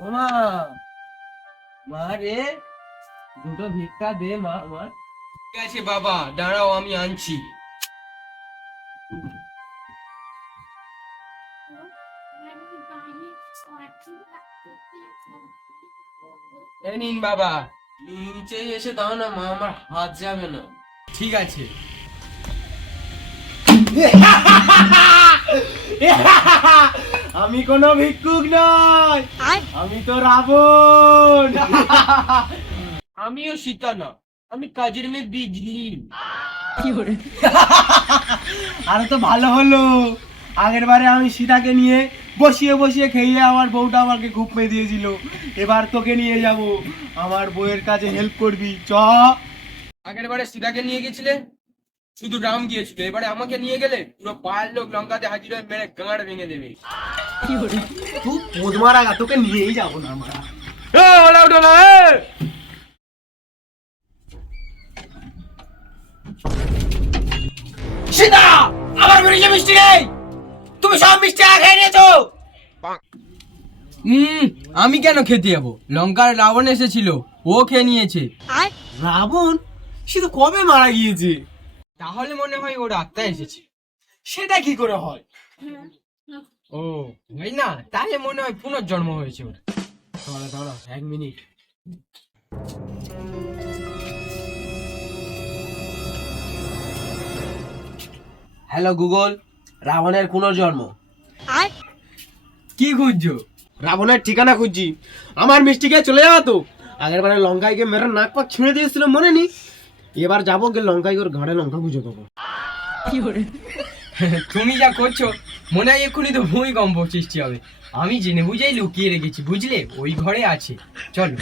ওমা মা রে দুটো ভিক্ষা দে মা আমার। ঠিক আছে বাবা দাঁড়াও আমি আনছি। এই নিন বাবা নিচে এসে দাও না মা আমার হাত যাবে না। ঠিক আছে। আমি কোনো ভিক্ষুক নয় আমি তো রাবণ। আমিও সীতা না আমি কাজের মেয়ে বিজলি আরে তো ভালো হলো। আগের বারে আমি সীতাকে নিয়ে বসিয়ে বসিয়ে খেয়ে আমার বউটা আমাকে খুব মেয়ে দিয়েছিল। এবার তোকে নিয়ে যাব। আমার বউয়ের কাছে হেল্প করবি। চ। আগের বারে সীতাকে নিয়ে গেছিলে? শুধু রাম গিয়েছিল এবারে আমাকে নিয়ে গেলে পুরো পায়ের লোক লঙ্কাতে হাজির হয়ে মেরে গাঁড় ভেঙে দেবে। তুই পোদ মারা গা, তোকে নিয়েই যাব না আমরা। এ, ওলা উঠো না, এ! সীতা আমার বেরিয়ে মিষ্টি নেই! তুমি সব মিষ্টি আগে খেয়ে নিয়েছো! হুম আমি কেন খেতে যাব? লঙ্কার রাবণ এসেছিল ও খেয়ে নিয়েছে। রাবণ? সে তো কবে মারা গিয়েছে? তাহলে মনে হয় ওর আত্মা এসেছে। সেটা কি করে হয়? ও হয় না? তাহলে মনে হয় পুনর্জন্ম হয়েছে ওর। দাঁড়া দাঁড়া এক মিনিট। হ্যালো গুগল রাবণের পুনর্জন্ম। কি খুঁজছো? রাবণের ঠিকানা খুঁজছি। আমার মিষ্টিকে চলে যাওয়া তো। আগের বারে লঙ্কায় গিয়ে মেরে নাক পাক ছিঁড়ে দিয়েছিল মনে নি এবার যাব গিয়ে লঙ্কায় ওর ঘাড়ে লঙ্কা বুঝে দেবো। কি করে তুমি যা করছ, মনে হয় এক্ষুনি তো ভূমিকম্প সৃষ্টি হবে। আমি জেনে বুঝেই লুকিয়ে রেখেছি, বুঝলে? ওই ঘরে আছে। চলো।